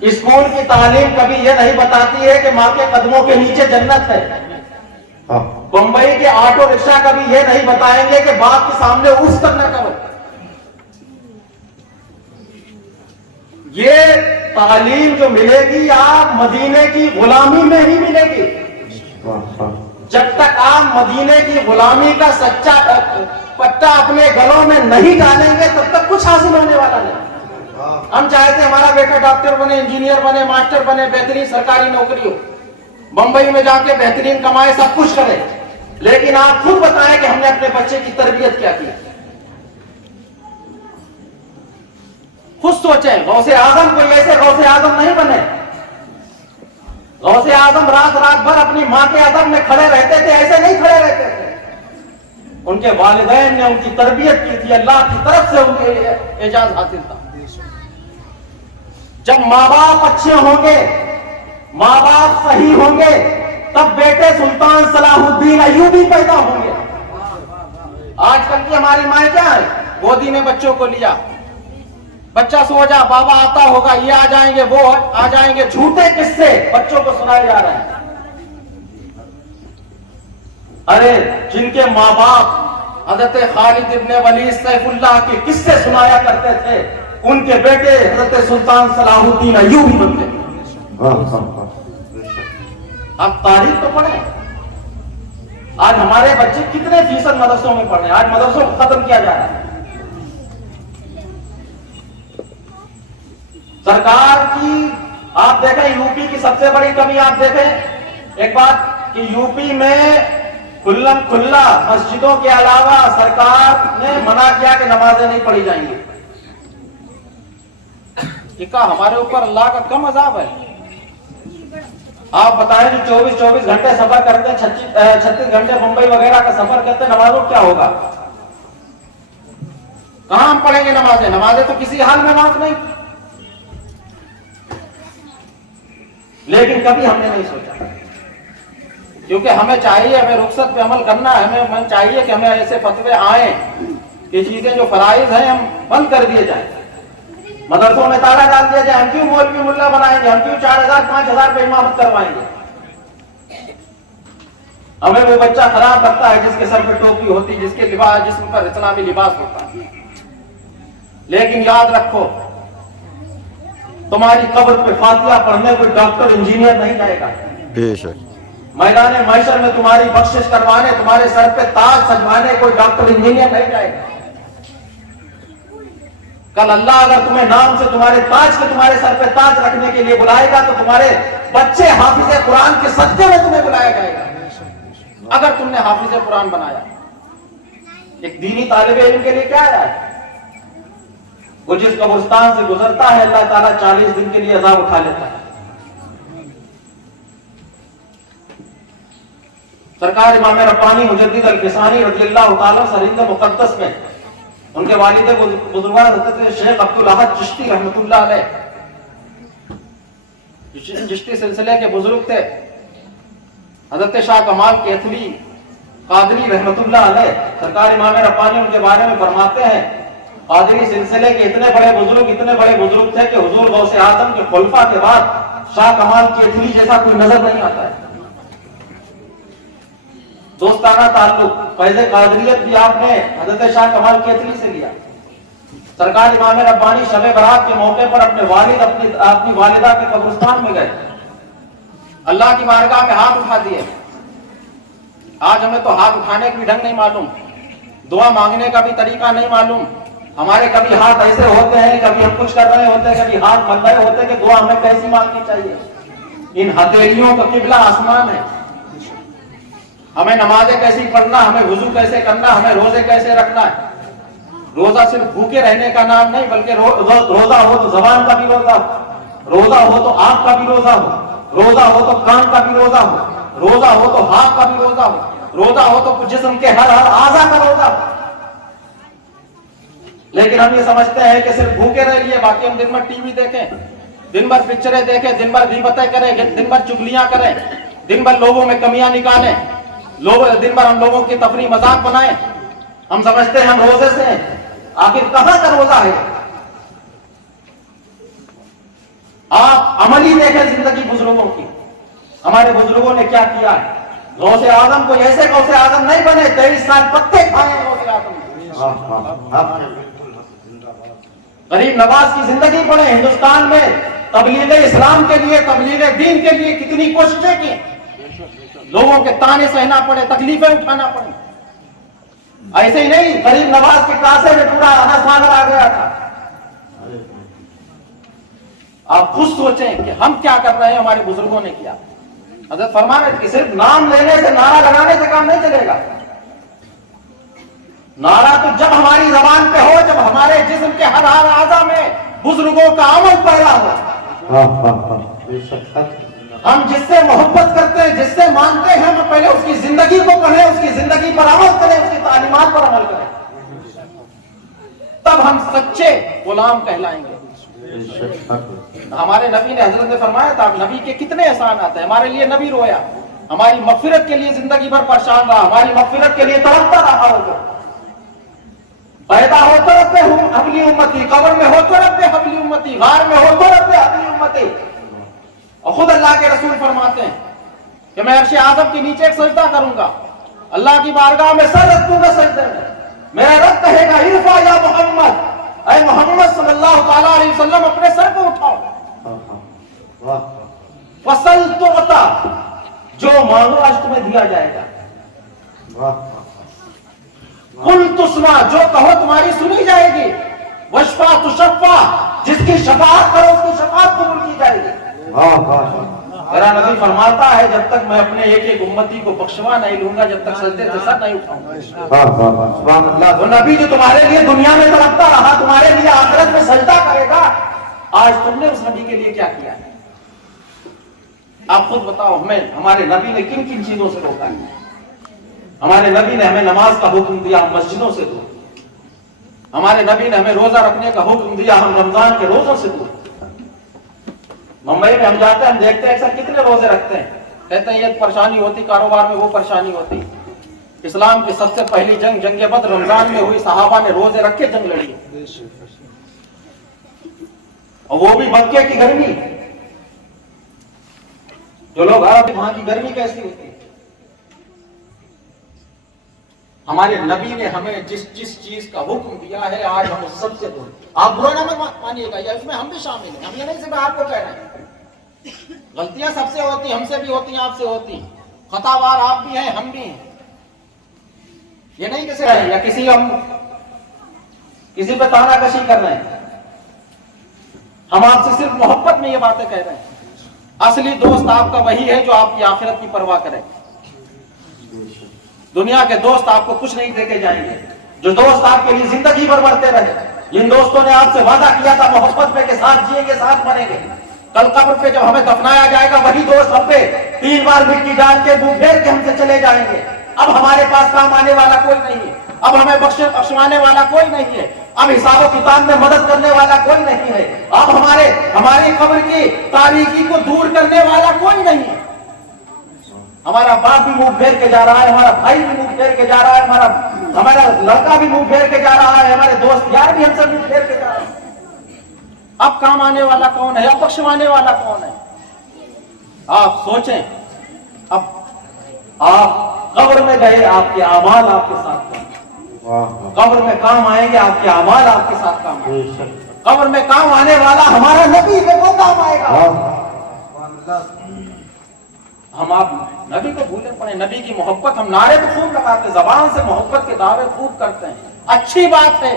School کی تعلیم کبھی یہ نہیں بتاتی ہے کہ ماں کے قدموں کے نیچے جنت ہے. بمبئی کے آٹو رکشا کبھی یہ نہیں بتائیں گے کہ باپ کے سامنے اف تک نہ کرو. یہ تعلیم جو ملے گی آپ مدینے کی غلامی میں ہی ملے گی. جب تک آپ مدینے کی غلامی کا سچا پٹا اپنے گلوں میں نہیں ڈالیں گے تب تک کچھ حاصل ہونے والا نہیں. ہم چاہتے ہیں ہمارا بیٹا ڈاکٹر بنے, انجینئر بنے, ماسٹر بنے, بہترین سرکاری نوکری ہو, بمبئی میں جا کے بہترین کمائے, سب کچھ کرے. لیکن آپ خود بتائیں کہ ہم نے اپنے بچے کی تربیت کیا کی. خود سوچیں. غوث اعظم کوئی ایسے غوث اعظم نہیں بنے. غوث اعظم رات بھر اپنی ماں کے ادب میں کھڑے رہتے تھے, ایسے نہیں کھڑے رہتے تھے. ان کے والدین نے ان کی تربیت کی تھی, اللہ کی طرف سے ان کے اعزاز حاصل تھا. جب ماں باپ اچھے ہوں گے, ماں باپ صحیح ہوں گے, تب بیٹے سلطان صلاح الدین ایوبی پیدا ہوں گے. آج کل کی ہماری مائیں کیا ہے, گودی میں بچوں کو لیا, بچہ سو جا, بابا آتا ہوگا, یہ آ جائیں گے, وہ آ جائیں گے, جھوٹے قصے بچوں کو سنائے جا رہے ہیں. ارے جن کے ماں باپ حضرت خالد ابن ولید سیف اللہ کے قصے سنایا کرتے تھے, ان کے بیٹے حضرت سلطان صلاح الدین ایوبی بنتے. آپ تاریخ تو پڑھیں. آج ہمارے بچے کتنے فیصد مدرسوں میں پڑھ رہے ہیں. آج مدرسوں کو ختم کیا جا رہا ہے. سرکار کی آپ دیکھیں, یو پی کی سب سے بڑی کمی آپ دیکھیں ایک بات کہ یو پی میں کھلا مسجدوں کے علاوہ سرکار نے منع کیا کہ نمازیں نہیں پڑھی جائیں گی. ہمارے اوپر اللہ کا کم عذاب ہے. آپ بتائیں جو 24 گھنٹے سفر کرتے ہیں, 36 گھنٹے ممبئی وغیرہ کا سفر کرتے ہیں, نمازوں کیا ہوگا؟ کہاں ہم پڑھیں گے نمازیں؟ نمازیں تو کسی حال میں معاف نہیں. لیکن کبھی ہم نے نہیں سوچا, کیونکہ ہمیں چاہیے, ہمیں رخصت پہ عمل کرنا ہے. ہمیں چاہیے کہ ہمیں ایسے فتوے آئیں کہ چیزیں جو فرائض ہیں ہم بند کر دیے جائیں. مدرسوں میں تالا ڈال دیا جائے. ہم کیوں مولوی ملا بنائیں گے؟ ہم کیوں 4000 5000 پہ امامت کروائیں گے؟ ہمیں وہ بچہ خراب لگتا ہے جس کے سر پہ ٹوپی ہوتی, جس کے لباس, جسم پر اسلامی لباس ہوتا ہے. لیکن یاد رکھو, تمہاری قبر پہ فاتحہ پڑھنے کوئی ڈاکٹر انجینئر نہیں جائے گا. بے شک. میدان محشر میں تمہاری بخشش کروانے, تمہارے سر پہ تاج سجوانے کوئی ڈاکٹر انجینئر نہیں جائے گا. کل اللہ اگر تمہیں نام سے تمہارے تاج کے, تمہارے سر پہ تاج رکھنے کے لیے بلائے گا تو تمہارے بچے حافظ قرآن کے صدقے میں تمہیں بلایا جائے گا. اگر تم نے حافظ قرآن بنایا. ایک دینی طالب علم کے لیے کیا ہے؟ وہ جس قبرستان سے گزرتا ہے اللہ تعالیٰ 40 دن کے لیے عذاب اٹھا لیتا ہے. سرکار امام ربانی مجدد الفسانی رضی اللہ تعالیٰ سرند مقدس میں ان کے والد بزرگوار حضرت شیخ عبدالاحد چشتی رحمۃ اللہ علیہ, چشتی سلسلے کے بزرگ تھے. حضرت شاہ کمال کیتھلی قادری رحمۃ اللہ علیہ, سرکار امام ربانی ان کے بارے میں فرماتے ہیں قادری سلسلے کے اتنے بڑے بزرگ تھے کہ حضور غوث اعظم کے خلفاء کے بعد شاہ کمال کیتھلی جیسا کوئی نظر نہیں آتا ہے. دوستانہ تعلق, فیض قادریت بھی آپ نے حضرت شاہ کمال کیتھلی سے لیا. سرکار امام ربانی شب برات کے موقع پر اپنے والد اپنی والدہ کے قبرستان میں گئے, اللہ کی بارگاہ میں ہاتھ اٹھا دیے. آج ہمیں تو ہاتھ اٹھانے کا بھی ڈھنگ نہیں معلوم, دعا مانگنے کا بھی طریقہ نہیں معلوم. ہمارے کبھی ہاتھ ایسے ہوتے ہیں, کبھی ہم کچھ کر رہے ہوتے ہیں, کبھی ہاتھ مل رہے ہوتے ہیں کہ دعا ہمیں کیسی مانگنی چاہیے. ان ہتھیلیوں کا قبلہ آسمان ہے. ہمیں نمازیں کیسی پڑھنا, ہمیں وضو کیسے کرنا, ہمیں روزے کیسے رکھنا ہے. روزہ صرف بھوکے رہنے کا نام نہیں, بلکہ روزہ ہو تو زبان کا بھی روزہ ہو, روزہ ہو تو آنکھ کا بھی روزہ ہو, روزہ ہو تو کان کا بھی روزہ ہو, روزہ ہو تو ہاتھ کا بھی روزہ ہو, روزہ ہو تو جسم کے ہر اعضاء کا روزہ ہو. لیکن ہم یہ سمجھتے ہیں کہ صرف بھوکے رہ لیے, باقی ہم دن بھر ٹی وی دیکھیں, دن بھر پکچریں دیکھیں, دن بھر غیبتیں کریں, دن بھر چگلیاں کریں, دن بھر لوگوں میں کمیاں نکالیں, دن بھر ہم لوگوں کی تفریح مذاق بنائیں. ہم سمجھتے ہیں ہم روزے سے ہیں. آخر کہاں کا روزہ ہے؟ अमली देखें जिंदगी बुजुर्गों की, हमारे बुजुर्गों ने क्या किया है। गौसे आजम को ऐसे गौसे आजम नहीं बने, 23 साल पत्ते खाए गौसे आजम। गरीब नवाज की जिंदगी पढ़े, हिंदुस्तान में तबलीग इस्लाम के लिए, तबलीग दीन के लिए कितनी कोशिशें की, लोगों के ताने सहना पड़े, तकलीफें उठाना पड़े। ऐसे ही नहीं, गरीब नवाज के कासे में पूरा अनासागर आ गया था। आप खुद सोचें कि हम क्या कर रहे हैं, हमारे बुजुर्गों ने किया। हज़रत फरमा रहे कि सिर्फ नाम लेने से, नारा लगाने से काम नहीं चलेगा। नारा तो जब हमारी जबान पे हो, जब हमारे जिस्म के हर आज़ा में बुजुर्गों का अमल पैदा हो। हम जिससे मोहब्बत करते हैं, जिससे मानते हैं, हम पहले उसकी जिंदगी को पढ़ें, उसकी जिंदगी पर अमल करें, उसकी तालीमात पर अमल करें, तब हम सच्चे गुलाम कहलाएंगे। हमारे नबी ने, हजरत ने फरमाया था, नबी के कितने एहसान आते हैं। हमारे लिए नबी रोया, हमारी मगफिरत के लिए जिंदगी भर परेशान रहा, हमारी मगफिरत के लिए तड़पता रहा। होगा पैदा हो तो रब्बे हबली उम्मती, कब्र में हो तो रब्बे हबली उम्मती, गार में हो तो रब्बे हबली उम्मती। और खुद अल्लाह के रसूल फरमाते हैं कि मैं अर्श आज़म के नीचे एक सजदा करूंगा, अल्लाह की बारगाह में सर रख दूंगा सजदे में, मेरा रब कहेगा इरफा या मोहम्मद, ऐ मोहम्मद सल्लल्लाहु ताला अलैहि वसल्लम अपने सर को उठाओ। फसल तो अता, जो मांगो आज तुम्हें दिया जाएगा। कुल तुस्मा, जो कहो तुम्हारी सुनी जाएगी। वशफा तुशफ़ा, जिसकी शफाअत करो उसकी शफाअत कबूल की जाएगी। मेरा नबी फरमाता है, जब तक मैं अपने एक एक उम्मती को बख्शवा नहीं लूंगा, जब तक सजदे से सर नहीं उठाऊंगा। वो नबी जो तुम्हारे लिए दुनिया में तड़पता रहा, तुम्हारे लिए आखिरत में सजदा करेगा, आज तुमने उस नबी के लिए क्या किया है? आप खुद बताओ, हमें हमारे नबी ने किन किन चीजों से रोका है? हमारे नबी ने हमें नमाज का हुक्म दिया, हम मस्जिदों से दूर। हमारे नबी ने हमें रोजा रखने का हुक्म दिया, हम रमजान के रोजों से दूर। मुंबई में हम जाते हैं, हम देखते हैं अक्सर कितने रोजे रखते हैं, कहते हैं ये परेशानी होती कारोबार में, वो परेशानी होती। इस्लाम की सबसे पहली जंग, जंग बद्र, रमजान में हुई। सहाबा ने रोजे रख के जंग लड़ी, और वो भी मक्के की गर्मी। जो लोग अरब, वहां की गर्मी कैसी होती है। हमारे नबी ने हमें जिस जिस चीज का हुक्म दिया है, आज हम उस सबसे दूर। आप बुरा ना मानिएगा, या इसमें हम भी शामिल हैं। हम ये नहीं सिर्फ आपको कह रहे हैं, गलतियां सबसे होती, हमसे भी होती, आपसे होती, खतावार आप भी हैं, हम भी हैं। ये नहीं किसी या किसी हम किसी पे तानाकशी कर रहे हैं। हम आपसे सिर्फ मोहब्बत में ये बातें कह रहे हैं। असली दोस्त आपका वही है जो आपकी आखिरत की परवाह करे। दुनिया के दोस्त आपको कुछ नहीं देके जाएंगे, जो दोस्त आपके लिए जिंदगी भर बढ़ते रहे। जिन दोस्तों ने आपसे वादा किया था मोहब्बत में के साथ जिएंगे, साथ मरेंगे, कल कब्र पे जब हमें दफनाया जाएगा, वही दोस्त हम पे 3 बार मिट्टी डाल के मुंह फेर के हमसे चले जाएंगे। अब हमारे पास काम आने वाला कोई नहीं है, अब हमें बख्शवाने वाला कोई नहीं है, अब हिसाब किताब में मदद करने वाला कोई नहीं है, अब हमारी कब्र की तारीकी को दूर करने वाला कोई नहीं है। हमारा बाप भी मुंह फेर के जा रहा है, हमारा भाई भी मुंह फेर के जा रहा है, हमारा लड़का भी मुंह फेर के जा रहा है, हमारे दोस्त यार भी हमसे मुंह फेर के जा रहे हैं। अब काम आने वाला कौन है, अब बख्शवाने वाला कौन है? आप सोचें। अब आप कब्र में गए, आपके अमाल आपके साथ काम, कब्र में काम आएंगे, आपके अमाल आपके साथ काम आएंगे। कब्र में काम आने वाला हमारा नबी है, वो काम आएगा। हम आप नबी को भूले पड़े। नबी की मोहब्बत, हम नारे तो खूब लगाते हैं, जबान से मोहब्बत के दावे खूब करते हैं, अच्छी बात है।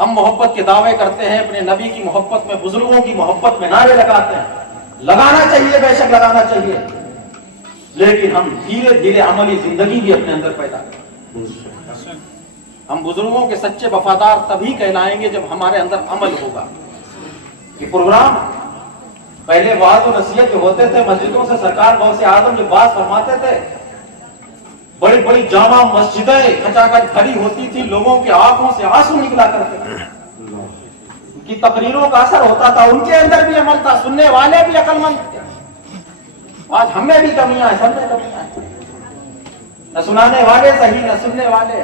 हम मोहब्बत के दावे करते हैं, अपने नबी की मोहब्बत में, बुजुर्गों की मोहब्बत में नारे लगाते हैं। लगाना चाहिए, बेशक लगाना चाहिए, लेकिन हम धीरे धीरे अमली जिंदगी भी अपने अंदर पैदा करें। हम बुजुर्गों के सच्चे वफादार तभी कहलाएंगे जब हमारे अंदर अमल होगा। ये प्रोग्राम पहले वाज और नसीहत जो होते थे मस्जिदों से, सरकार गौसे आजम जो बात फरमाते थे, बड़ी बड़ी जामा मस्जिदें खचाखच भरी होती थी, लोगों के आंखों से आंसू निकला करते थे, उनकी तकरीरों का असर होता था, उनके अंदर भी अमल था, सुनने वाले भी अक्लमंद थे। आज हमें भी कमियां हैं, सब में कमियां हैं, न सुनाने वाले सही, न सुनने वाले।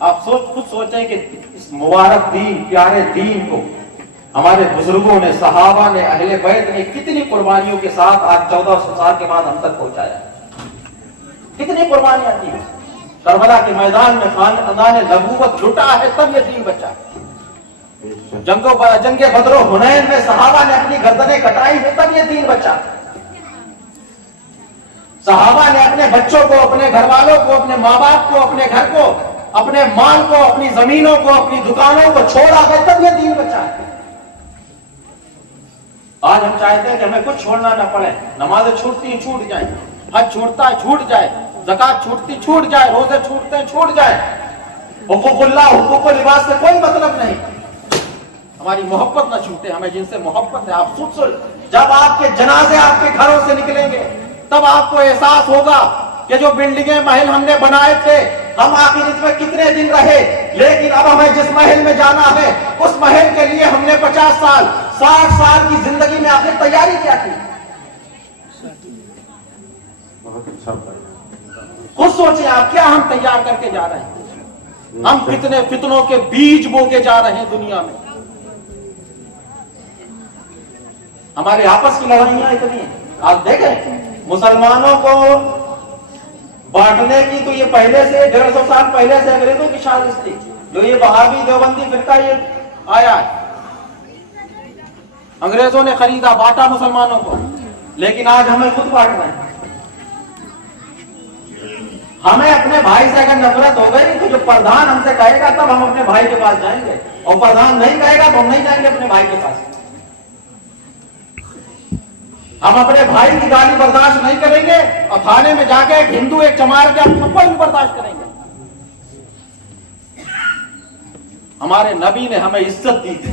आप खुद सोचें कि इस मुबारक दीन, प्यारे दीन को हमारे बुजुर्गों ने, सहाबा ने, अहले बैत ने कितनी कुर्बानियों के साथ आज 1400 साल के बाद हम तक पहुंचाया, कितनी कुर्बानियां दी। करबला के मैदान में खानदान नबूवत लुटा है तब ये दीन बचा। जंगे बदरो हुनैन में सहाबा ने अपनी गर्दनें कटाई है तब ये दीन बचा। सहाबा ने अपने बच्चों को, अपने घर वालों को, अपने माँ बाप को, अपने घर को, अपने माल को, अपनी जमीनों को, अपनी दुकानों को छोड़ा है तब ये दीन बचा है। आज हम चाहते हैं कि हमें कुछ छोड़ना न पड़े, नमाजें छूटती छूट जाए, हज छूटता है छूट जाए, ज़कात छूटती छूट जाए, रोजे छूटते हैं छूट जाए, हुकूकुल्लाह हुकूकुल इबाद से कोई मतलब नहीं। हमारी मोहब्बत न छूटे, हमें जिनसे मोहब्बत है। आप सोच, जब आपके जनाजे आपके घरों से निकलेंगे तब आपको एहसास होगा कि जो बिल्डिंगें, महल हमने बनाए थे, हम आखिर इसमें कितने दिन रहे, लेकिन अब हमें जिस महल में जाना है उस महल के लिए हमने 50 साल 60 साल की जिंदगी में आखिर तैयारी क्या की। बहुत अच्छा। खुद सोचें आप, क्या हम तैयार करके जा रहे हैं। हम कितने फितनों के बीज बो के जा रहे हैं दुनिया में। हमारे आपस की लड़ाइयां इतनी हैं। आप देखें, मुसलमानों को बांटने की तो ये पहले से 150 साल पहले से अंग्रेजों की साजिश थी। जो ये वहाबी देवबंदी फिरका ये आया है, अंग्रेजों ने खरीदा, बांटा मुसलमानों को, लेकिन आज हमें खुद बांटना है। हमें अपने भाई से अगर नफरत हो गई तो जो प्रधान हमसे कहेगा तब हम अपने भाई के पास जाएंगे, और प्रधान नहीं कहेगा तो हम नहीं जाएंगे अपने भाई के पास। हम अपने भाई की गाली बर्दाश्त नहीं करेंगे और थाने में जाके एक हिंदू, एक चमार के हम थप्पड़ भी बर्दाश्त करेंगे। हमारे नबी ने हमें इज्जत दी थी,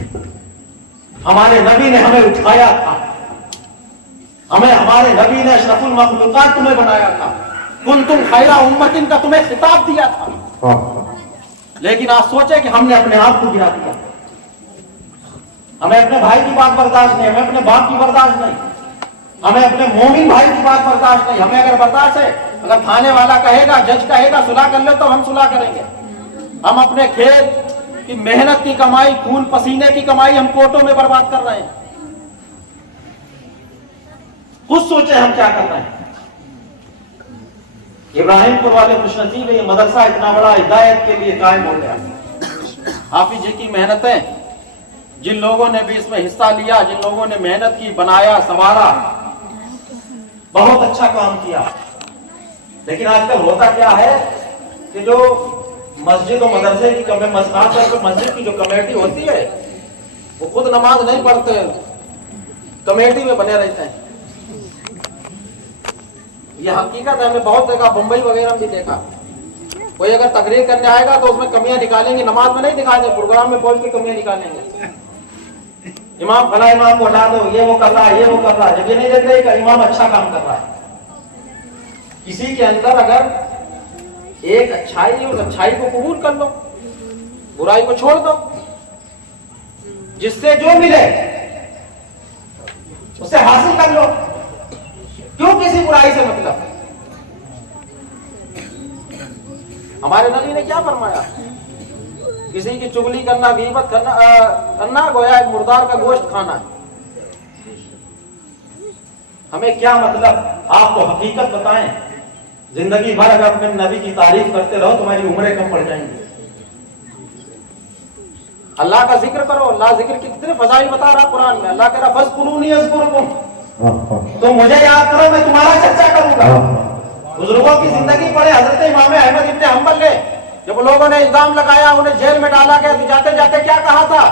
हमारे नबी ने हमें उठाया था, हमारे नबी ने अशरफुल मखलूकात तुम्हें बनाया था, कुंतुम खैरा उम्मतिन का तुम्हें खिताब दिया था। लेकिन आज सोचे कि हमने अपने आप को गिरा दिया। हमें अपने भाई की बात बर्दाश्त नहीं, हमें अपने बाप की बर्दाश्त नहीं, हमें अपने मोमिन भाई की बात बर्दाश्त नहीं। हमें अगर बर्दाश्त है, अगर थाने वाला कहेगा, जज कहेगा सुलह कर ले तो हम सुलह करेंगे। हम अपने खेत की मेहनत की कमाई, खून पसीने की कमाई हम कोर्टों में बर्बाद कर रहे हैं। खुद सोचे हम क्या कर रहे हैं। इब्राहिमपुर वाले खुशनसीब है, ये मदरसा इतना बड़ा हिदायत के लिए कायम हो गया। हाफिज जी की मेहनतें, जिन लोगों ने भी इसमें हिस्सा लिया, जिन लोगों ने मेहनत की, बनाया, संवारा, बहुत अच्छा काम किया। लेकिन आजकल होता क्या है कि जो मस्जिद और मदरसे की मस्जिद की जो कमेटी होती है वो खुद नमाज नहीं पढ़ते, कमेटी में बने रहते हैं। ये हकीकत है, हमने बहुत देखा, मुंबई वगैरह में भी देखा। कोई अगर तकरीर करने आएगा तो उसमें कमियां निकालेंगे, नमाज में नहीं निकालेंगे, प्रोग्राम में पहुंच के कमियां निकालेंगे। इमाम फला इमाम को हटा दो, ये वो कर रहा है, ये वो कर रहा है। जब ये नहीं देख रहे कि इमाम अच्छा काम कर रहा है। किसी के अंदर अगर एक अच्छाई है, उस अच्छाई को कबूल कर लो, बुराई को छोड़ दो। जिससे जो मिले उसे हासिल कर लो, क्यों किसी बुराई से मतलब। हमारे नबी ने क्या फरमाया, किसी की चुगली करना, गीबत करना गोया एक मुर्दार का गोश्त खाना है। हमें क्या मतलब, आपको हकीकत बताएं। जिंदगी भर अगर अपने नबी की तारीफ करते रहो तुम्हारी उम्रें कम पड़ जाएंगी। अल्लाह का जिक्र करो, अल्लाह जिक्र की कितने फजाइल बता रहा कुरान में। अल्लाह कह रहा फज़कुरूनी अज़कुरुकुम, तो मुझे याद करो मैं तुम्हारा चर्चा करूंगा। बुजुर्गों की जिंदगी पढ़े, हजरत इमाम अहमद इब्न हंबल ने जब लोगों ने इल्जाम लगाया, उन्हें जेल में डाला गया, तो जाते जाते क्या कहा था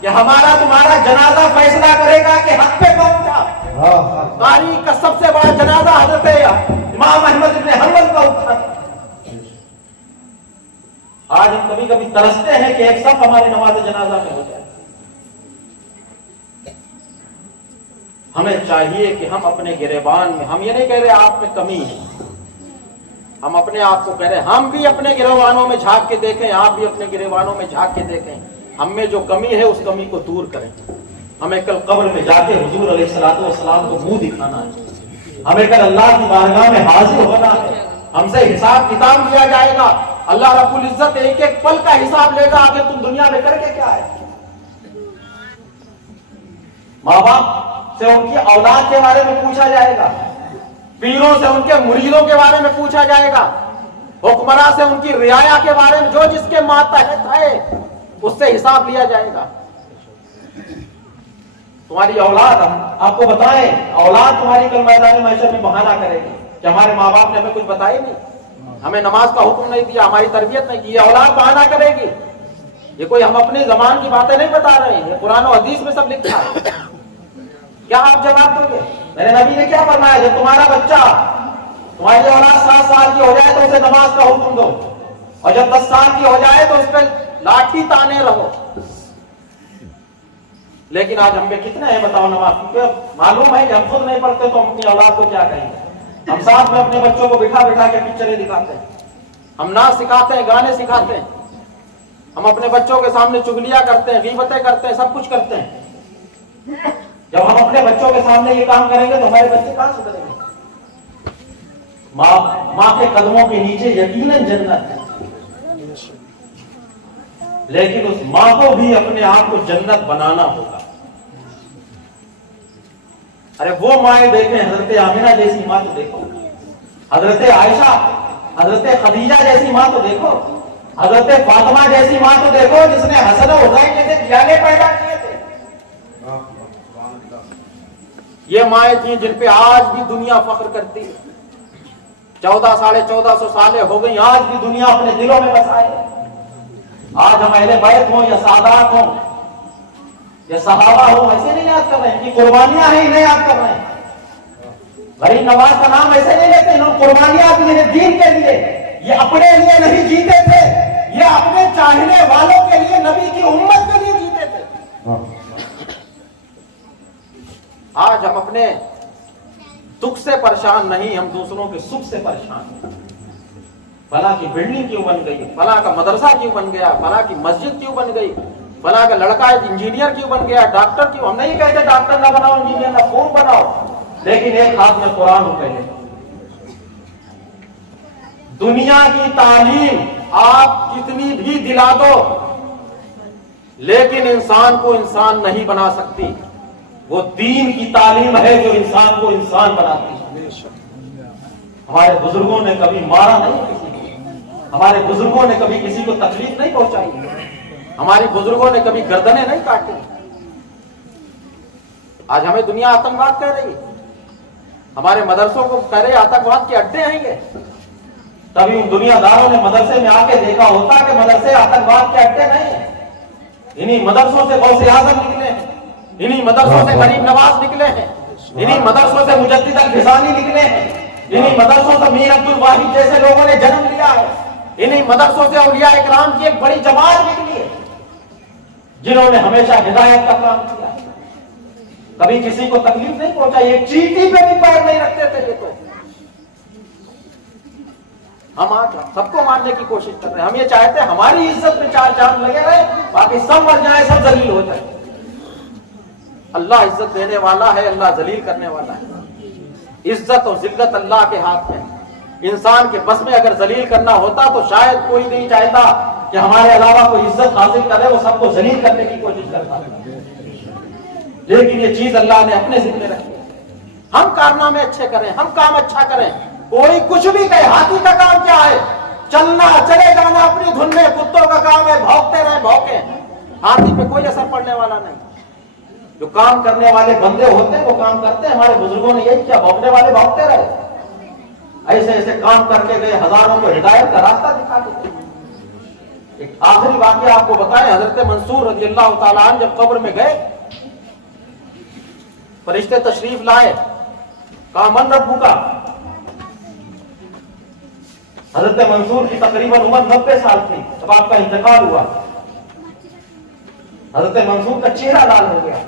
कि हमारा तुम्हारा जनाजा फैसला करेगा कि हक पे कौन था। तारीख का सबसे बड़ा जनाजा हजरत इमाम अहमद इब्न हंबल का उठा। आज हम कभी कभी तरसते हैं कि एक सब हमारी नमाज जनाजा में हो जाए। हमें चाहिए कि हम अपने गिरेबान में, हम ये नहीं कह रहे आप में कमी है, हम अपने आप को कह रहे हैं हम भी अपने गिरेबानों में झांक के देखें, आप भी अपने गिरेबानों में झांक के देखें। हम में जो कमी है उस कमी को दूर करें। हमें कल कब्र में जाके हुजूर अलैहिस्सलातु वस्सलाम को मुंह दिखाना है। हमें कल अल्लाह की बारगाह में हाजिर होना है। हमसे हिसाब किताब लिया जाएगा। अल्लाह रब्बुल इज्जत एक एक पल का हिसाब लेगा, आगे तुम दुनिया में करके क्या है। माँ बाप से उनकी औलाद के बारे में पूछा जाएगा, पीरों से उनके मुरीदों के बारे में पूछा जाएगा, हुक्मरां से उनकी रियाया के बारे में, जो जिसके मातहत है उससे हिसाब लिया जाएगा। तुम्हारी औलाद, हम आपको बताएं, औलाद तुम्हारी कल मैदान महशर में बहाना करेगी कि हमारे माँ बाप ने हमें कुछ बताया नहीं, हमें नमाज का हुक्म नहीं दिया, हमारी तरबियत नहीं की। औलाद बहाना करेगी। ये कोई हम अपने जमान की बातें नहीं बता रहे हैं, ये कुरान और हदीस में सब लिखा है। क्या आप जवाब दोगे? मेरे नबी ने क्या फरमाया, जब तुम्हारा बच्चा, तुम्हारी औलाद 7 साल की हो जाए तो उसे नमाज का हुक्म दो, और जब 10 साल की हो जाए तो उस पर लाठी ताने रहो। लेकिन आज हम में कितने हैं बताओ नमाज? क्योंकि मालूम है कि हम खुद नहीं पढ़ते तो हम अपनी औलाद को क्या कहेंगे। हम साथ में अपने बच्चों को बिठा बिठा के पिक्चरें दिखाते हैं, हम नाच सिखाते हैं, गाने सिखाते हैं, हम अपने बच्चों के सामने चुगलियां करते हैं, गीबतें करते हैं, सब कुछ करते हैं। जब हम अपने बच्चों के सामने ये काम करेंगे तो हमारे बच्चे कहां सुधरेंगे? माँ के कदमों के नीचे यकीनन जन्नत है, लेकिन उस माँ को भी अपने आप को जन्नत बनाना होगा। अरे वो माएँ देखें, हजरत आमिना जैसी माँ तो देखो, हजरत आयशा, हजरत खदीजा जैसी माँ तो देखो, हजरत फातिमा जैसी माँ तो देखो, जिसने हसन और हुसैन जैसे ज्ञाने पैदा किए थे। ये माएँ थी जिन पे आज भी दुनिया फख्र करती है। 14 साढ़े 1400 सालें हो गई, आज भी दुनिया अपने दिलों में बसाए। आज हम अहले बैत हो या सादात हो या सहाबा हो, ऐसे नहीं याद कर रहे हैं कि कुर्बानियां हैं, इन्हें याद कर रहे हैं। गरीब नवाज का नाम ऐसे नहीं लेते, इन्होंने कुर्बानियां दी हैं दीन के लिए। ये अपने लिए नहीं जीते थे, ये अपने चाहने वालों के लिए, नबी की उम्मत के लिए जीते थे। आज हम अपने दुख से परेशान नहीं, हम दूसरों के सुख से परेशान हैं। फला की बिल्डिंग क्यों बन गई, फला का मदरसा क्यों बन गया, फला की मस्जिद क्यों बन गई, फला का लड़का इंजीनियर क्यों बन गया, डॉक्टर क्यों। हम नहीं कहते डॉक्टर ना बनाओ, इंजीनियर ना खूब बनाओ, लेकिन एक हाथ में कुरान हो गए। दुनिया की तालीम आप कितनी भी दिला दो, लेकिन इंसान को इंसान नहीं बना सकती। वो दीन की तालीम है जो इंसान को इंसान बनाती है। हमारे बुजुर्गों ने कभी मारा नहीं किसी को, हमारे बुजुर्गों ने कभी किसी को तकलीफ नहीं पहुंचाई, हमारे बुजुर्गों ने कभी गर्दनें नहीं काटी। आज हमें दुनिया आतंकवाद कह रही है, हमारे मदरसों को कह रहे आतंकवाद के अड्डे हैं ये। तभी उन दुनियादारों ने मदरसे में आके देखा होता कि मदरसे आतंकवाद के अड्डे नहीं है। इन्हीं मदरसों से गौसे आजम निकले हैं, इन्हीं मदरसों से गरीब नवाज निकले हैं, इन्हीं मदरसों से मुजद्दिद अल-फिसानी निकले हैं, इन्हीं मदरसों से मीर अब्दुल वाहिद जैसे लोगों ने जन्म लिया है, इन्हीं मदरसों से औलिया इकराम की एक बड़ी जमात निकली है जिन्होंने हमेशा हिदायत का काम किया, कभी किसी को तकलीफ नहीं पहुंचाई, एक चींटी पे भी पैर नहीं रखते थे। ये तो हम आज सबको मारने की कोशिश कर रहे हैं। हम ये चाहते हैं हमारी इज्जत में 4 चांद लगे रहे, बाकी सब मर जाए, सब जलील हो जाए। अल्लाह इज्जत देने वाला है, अल्लाह जलील करने वाला है। इज्जत और जिल्लत अल्लाह के हाथ में। इंसान के बस में अगर जलील करना होता तो शायद कोई नहीं चाहता कि हमारे अलावा कोई इज्जत हासिल करे, वो सबको जलील करने की कोशिश करता है। लेकिन ये चीज अल्लाह ने अपने जिम्मे रखी। हम कारनामे अच्छे करें, हम काम अच्छा करें, कोई कुछ भी कहे। हाथी का काम क्या है? चलना, चले जाना अपनी धुन में। कुत्तों का काम है भौंकते रहे, भौंके। हाथी पे कोई असर पड़ने वाला नहीं। जो काम करने वाले बंदे होते हैं वो काम करते हैं। हमारे बुजुर्गों ने यही किया, भौंकने वाले भौंकते रहे, ऐसे ऐसे काम करके गए, हजारों को हिदायत का रास्ता दिखा के। एक आखिरी वाकया आपको बताएं, हजरत मंसूर रज़ी अल्लाह तआला अन्हु जब कब्र में गए, फरिश्ते तशरीफ लाए, कहा मन रब्बू का। हजरत मंसूर की तकरीबन उम्र 90 साल थी जब आपका इंतकाल हुआ। हजरत मंसूर का चेहरा लाल हो गया।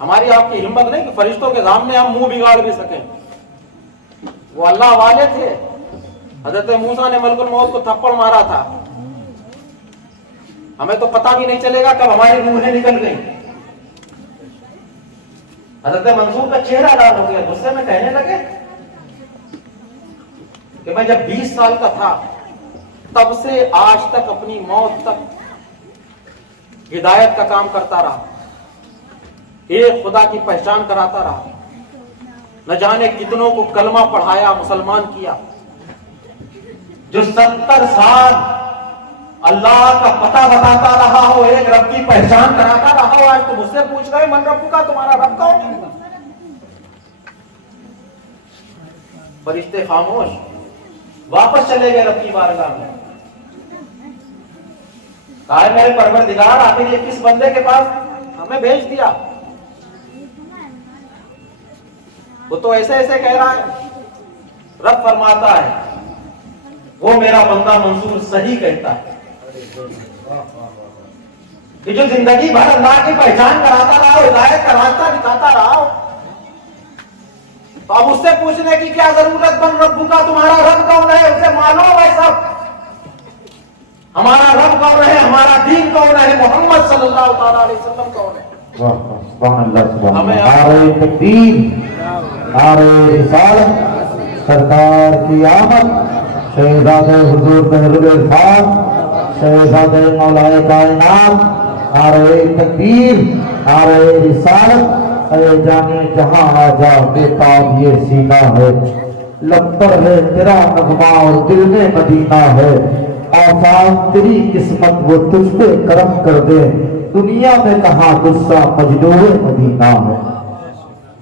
हमारी आपकी हिम्मत नहीं कि फरिश्तों के सामने हम मुंह बिगाड़ भी सकें। वो अल्लाह वाले थे। हजरत मूसा ने मलकुल मौत को थप्पड़ मारा था, हमें तो पता भी नहीं चलेगा कब हमारी रूहें निकल गई। हजरत मंसूर का चेहरा लाल हो गया, गुस्से में कहने लगे कि मैं जब 20 साल का था तब से आज तक, अपनी मौत तक हिदायत का काम करता रहा। ایک خدا کی پہچان کراتا رہا، نہ جانے کتنوں کو کلمہ پڑھایا، مسلمان کیا، جو 70 سال اللہ کا پتہ بتاتا رہا ہو، ایک رب کی پہچان کراتا رہا ہو، آج تم مجھ سے پوچھ رہے من رب کا، تمہارا رب کون ہے؟ فرشتے خاموش، واپس چلے گئے رب کی بارگاہ میں، کہا میرے پروردگار آخر یہ کس بندے کے پاس ہمیں بھیج دیا؟ وہ تو ایسے ایسے کہہ رہا ہے۔ رب فرماتا ہے وہ میرا بندہ منصور صحیح کہتا ہے کہ جو زندگی بھر اللہ کی پہچان کراتا رہا ہو، ہدایت کا راستہ دکھاتا رہا ہو، تو اب اس سے پوچھنے کی کیا ضرورت؟ بن رب کا، تمہارا رب کون ہے؟ اسے معلوم ہے سب، ہمارا رب کون ہے، ہمارا دین کون ہے، محمد صلی اللہ تعالی علیہ وسلم کون ہے۔ سبحان اللہ، سبحان اللہ، نعرہ تکبیر، نعرہ رسالت، سرکار کی آمد، شہزادہ حضور بحر عرفان، شہزادہ مولا کائنات، نعرہ تکبیر، نعرہ رسالت، اے جانے جہاں آجا بے تاب یہ سینہ ہے، لب پر ہے تیرا نغمہ اور دل میں مدینہ ہے، آفاق تیری قسمت وہ تجھ پہ کرم کر دے، دنیا میں کہاں غصہ مجلوہ مدینہ ہے۔